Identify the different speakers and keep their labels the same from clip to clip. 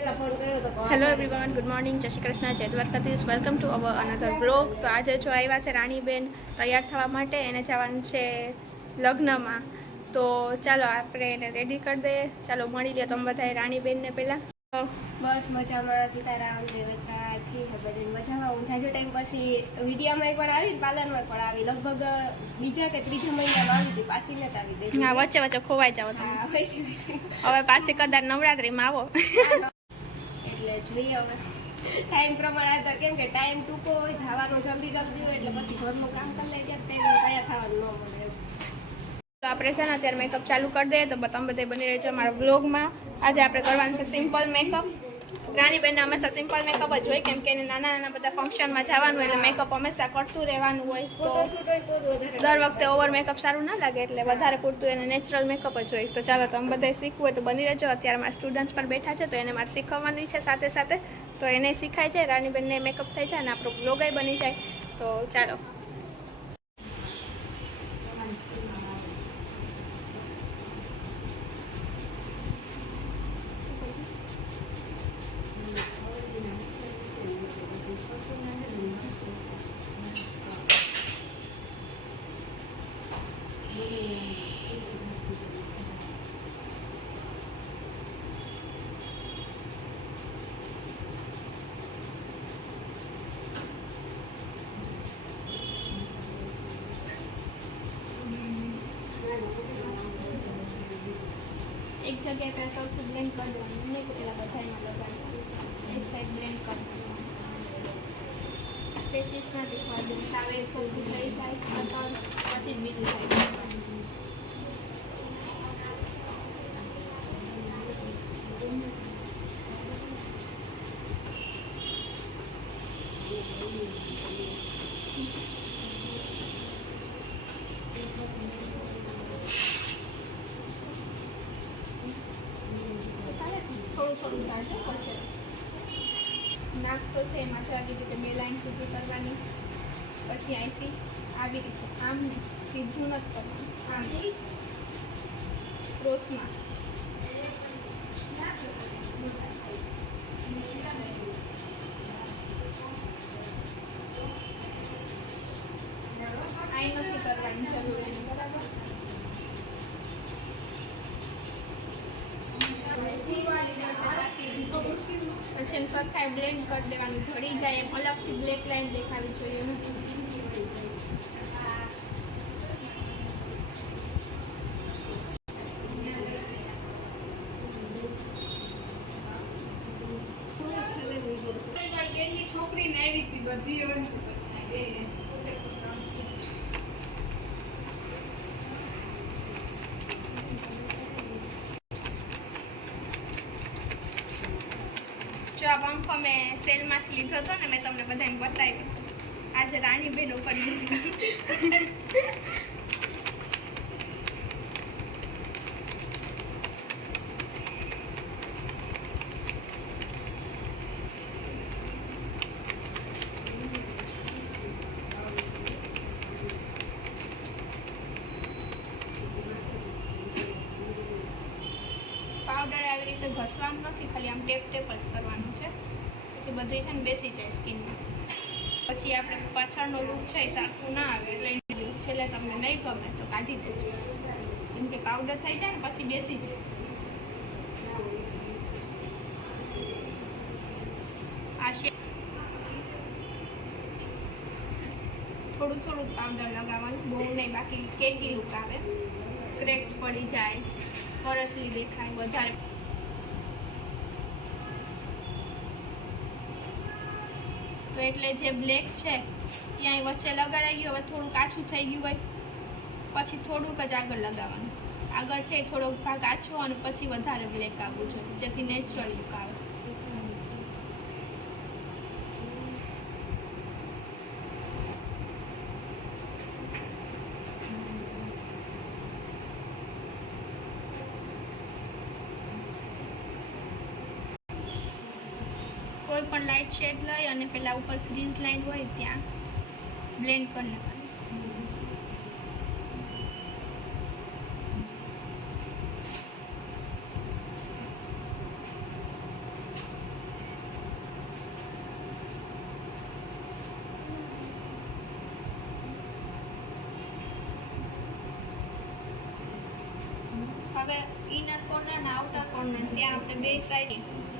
Speaker 1: Hello everyone good morning જય શ્રી કૃષ્ણ જય Dwarkadhish welcome to our another blog તો આજે જો આવ્યા છે રાણીબેન તૈયાર થવા માટે એને જવાનું છે લગ્નમાં. તો ચાલો આપણે એને રેડી કરી દઈએ. ચાલો મળી લે તમે બધાએ રાણીબેનને પહેલાં.
Speaker 2: બસ મજામાં સીતારામ દેવચા જી બધી મજામાં. હું જાજો ટાઈમ પછી વિડીયોમાં પણ આવી પાર્લરમાં પણ આવી. લગભગ બીજા કે ત્રીજા મહિનામાં આવી હતી પાછી નથી આવી. ગઈ
Speaker 1: હા વચ્ચે વચ્ચે ખોવાઈ જાવ તમે. હવે પાછી કદાચ નવરાત્રિમાં આવો.
Speaker 2: એટલે જોઈએ હવે. ટાઈમ પ્રમાણે આગળ કેમ કે ટાઈમ ટૂંકો હોય, જવાનો જલ્દી જલ્દી હોય, એટલે પછી ઘરનું કામ કરી લઈ જાય ટાઈમ કયા થવાનું ન મળે
Speaker 1: તો આપણે છે ને અત્યારે મેકઅપ ચાલુ કરી દઈએ, તો તમે બધે બની રહેજો અમારા બ્લોગમાં આજે આપણે કરવાનું છે સિમ્પલ મેકઅપ રાણીબેનને હંમેશા સિમ્પલ મેકઅપ જ હોય, કેમ કે એને નાના નાના બધા ફંક્શનમાં જવાનું હોય, એટલે મેકઅપ હંમેશા કરતું રહેવાનું હોય દર વખતે ઓવર મેકઅપ સારું ના લાગે, એટલે વધારે પૂરતું એને નેચરલ મેકઅપ જ હોય. તો ચાલો તમે બધા શીખવું હોય તો બની રહેજો. અત્યારે મારા સ્ટુડન્ટ્સ પણ બેઠા છે, તો એને મારે શીખવવાની છે સાથે સાથે. તો એને શીખાય જાય રાણીબેનને મેકઅપ થઈ જાય અને આપણો બ્લોગાઈ બની જાય. તો ચાલો. એક જગ્યાએ સૌથી બ્લેન્ડ કરી દેવાનું નહીં પેલા બધામાં લગાડવાનું એક સાઈડ બ્લેન્ડ કરી દેવાનું પેચીસમાં દેખવા દઉં સાવે સૌથી થઈ જાય કટર પછી જ બીજી સાઈડ. થોડું થોડું પછી નાક તો છે, એમાં તો આવી રીતે બે લાઈન સુધી કરવાની. પછી અહીંથી આવી રીતે આમ ને સીધું નથી કરવાનું. આમ ક્રોસમાં અહીં નથી કરવાની જરૂર એની બરાબર એમ સરખાઈ બ્લેન્ડ કરી દેવાનું ભળી જાય એમ અલગથી બ્લેક લાઈન દેખાવી જોઈએ. એમ
Speaker 2: છોકરીને આવી હતી બધી
Speaker 1: આ પંખો મેં સેલમાંથી લીધો હતો ને મેં તમને બધાને બતાવ્યું. આજે રાણીબેન ઉપર યુઝ કરું. પાવડર ઘસવાનું નથી, ખાલી આમ ટેપ ટેપ જ કરવાનું છે. એટલે બધી છે ને બેસી જાય સ્કિનમાં. પછી આપણે પાછળનો લૂક છે એ સારું ના આવે, એટલે લૂક છેલ્લે તમને નહીં ગમે તો કાઢી દેજો. કેમ કે પાવડર થઈ જાય ને પછી બેસી જાય. આ થોડું થોડું પાવડર લગાવવાનું, બહુ નહીં, બાકી કેકી લુક આવે. ક્રેક્સ પડી જાય ફરસલી દેખાય, વધારે તો એટલે જે બ્લેક છે, એ અહીં વચ્ચે લગાડાઈ ગયું. હવે થોડું કાચું થઈ ગયું હોય. પછી થોડુંક જ આગળ લગાવવાનું. આગળ છે થોડોક ભાગ આછો અને પછી વધારે બ્લેક આવવું જોઈએ, જેથી નેચરલ લુક આવે. કોઈ પણ લાઇટ શેડ લઈ અને પેલા ઉપર ક્રીઝ લાઇન હોય ત્યાં બ્લેન્ડ કરી લેવાનું હવે ઇનર કોર્નર અને આઉટર કોર્નર ત્યાં આપણે બે સાઈડ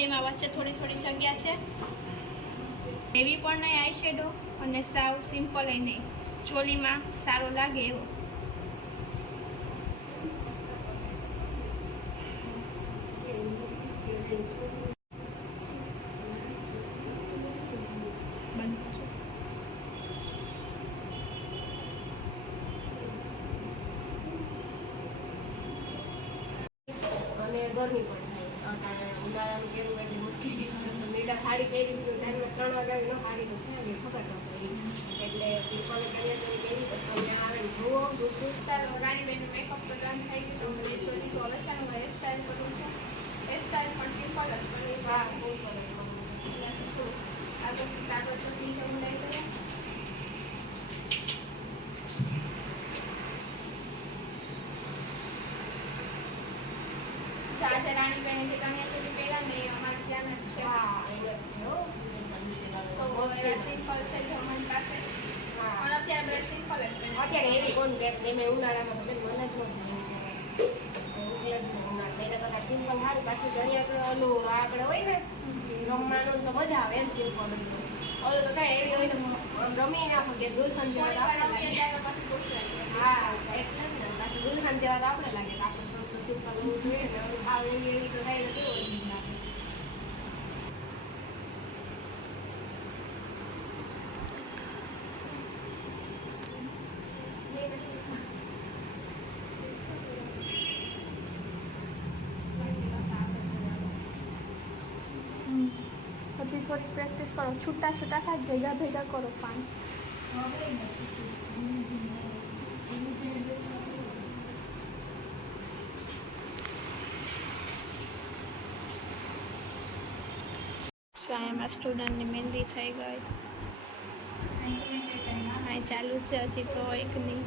Speaker 1: બેમાં વચ્ચે થોડી થોડી જગ્યા છે. એવી પણ નહીં આઈ શેડો અને સાવ સિમ્પલ એ નહીં. ચોલીમાં સારો લાગે એવો.
Speaker 2: ગરમી પણ થાય અટાણે ઉનાળાનું કેવું એટલી મુશ્કેલી નીડા સાડી પહેરી દીધું ત્યારે ત્રણ વાગ્યા એનો સાડી તો થાય ખબર ન પડી. એટલે પીપલ કરીએ તરીકે એ કેવી પછી તમે આવે જુઓ દૂધ
Speaker 1: ચાલો રાણીબેનનું મેકઅપ તો ડન થઈ ગયું છે હું ચોલી તો હવે ને હેર સ્ટાઈલ કરું છું. હેર સ્ટાઈલ પણ સિમ્પલ જ પણ એ
Speaker 2: હા સિમ્પલ
Speaker 1: આ તો આગળથી સાગર ચોટલી જેવું લઈ લઈએ રાણી બેન રાણીબેને જે ચણિયા સુધી પહેર્યા ને અમારે ત્યાં જ છે.
Speaker 2: હા. જ છે હો
Speaker 1: અત્યારે
Speaker 2: એવી કોણ બેગ ને ઉનાળામાં તો મને જ નથી સિમ્પલ સારું પાછું તો ઓલું આપણે હોય ને રમવાનું તો મજા આવે એમ સિમ્પલ ઓલું તો કાંઈ એવી હોય તો રમી નાખો કે દુલ્હન જેવા હા એટલે પાછું દુલ્હન જેવા તો આપણે લાગે આપણે તો સિમ્પલ હોવું જોઈએ ને ભાવ એવી તો કાંઈ નથી હોય લાગે
Speaker 1: હમ. પછી થોડી પ્રેક્ટિસ કરો છૂટા છૂટા થાય ભેગા ભેગા કરો પાણી. એમાં સ્ટુડન્ટની મહેંદી થઈ ગઈ. હા ચાલુ છે હજી તો એક નહીં.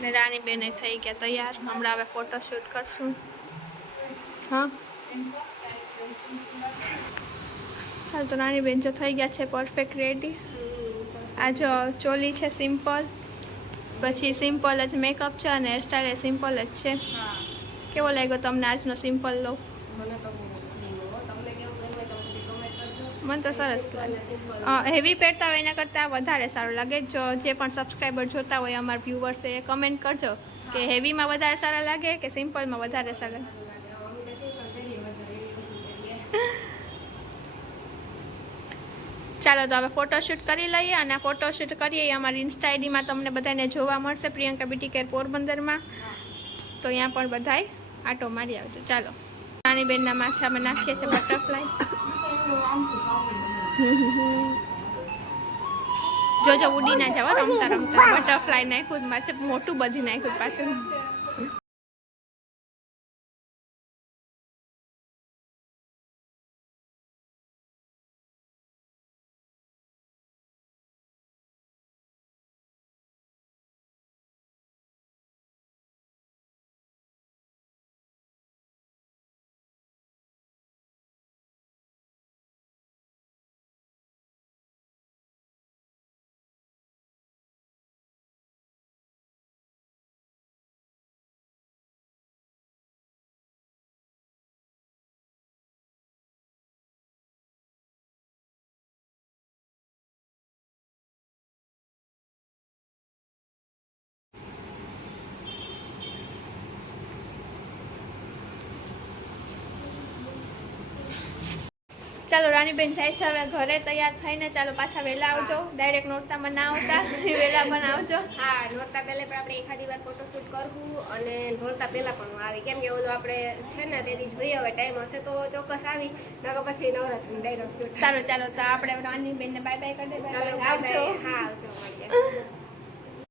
Speaker 1: ને રાણીબેને થઈ ગયા તૈયાર. હમણાં હવે ફોટોશૂટ કરશું. હા. ચાલ તો રાણીબેન જો થઈ ગયા છે પરફેક્ટ રેડી આ જો ચોલી છે સિમ્પલ પછી સિમ્પલ જ મેકઅપ છે અને હેરસ્ટાઈલ એ સિમ્પલ જ છે. કેવો લાગ્યો તમને આજનો સિમ્પલ લો
Speaker 2: મને તો
Speaker 1: સરસ હેવી પહેરતા હોય એના કરતાં વધારે સારું લાગે. જો જે પણ સબસ્ક્રાઈબર જોતા હોય અમારા વ્યુઅર્સ એ કમેન્ટ કરજો કે હેવીમાં વધારે સારા લાગે કે સિમ્પલમાં વધારે સારા લાગે
Speaker 2: અમે તો simple પહેરીએ વધારે, એવી વસ્તુ પહેરીએ.
Speaker 1: ચાલો તો હવે ફોટોશૂટ કરી લઈએ અને ફોટોશૂટ કરીએ અમારી ઇન્સ્ટા આઈડીમાં તમને બધાને જોવા મળશે પ્રિયંકા બીટી કેર પોરબંદરમાં. તો અહીંયા પણ બધાય આટો મારી આવજો. ચાલો. રાણીબેનના માથે અમે નાખીએ છીએ બટરફ્લાય જોજો ઉડી ના જાવ રમતા રમતા. બટરફ્લાય નાખ્યું જ મોટું બધી નાખ્યું પાછું. ચાલો રાણીબેન જાય છે હવે ઘરે તૈયાર થઈને ચાલો પાછા વહેલા આવજો. ડાયરેક્ટ નોરતામાં ના આવતા વહેલા પણ આવજો.
Speaker 2: હા નોરતા પહેલાં પણ આપણે એકાદી વાર ફોટોશૂટ કરવું અને નોરતા પહેલા પણ હું આવી. કેમ કે ઓલું આપણે છે ને તેથી જોઈએ હવે ટાઈમ હશે તો ચોક્કસ આવી નકર પછી નવરાત્રી ડાયરેક્ટ શૂટ
Speaker 1: સારું ચાલો તો આપણે રાણીબેનને બાય બાય કરી દઈએ.
Speaker 2: ચાલો આવજો. હા આવજો મળીએ.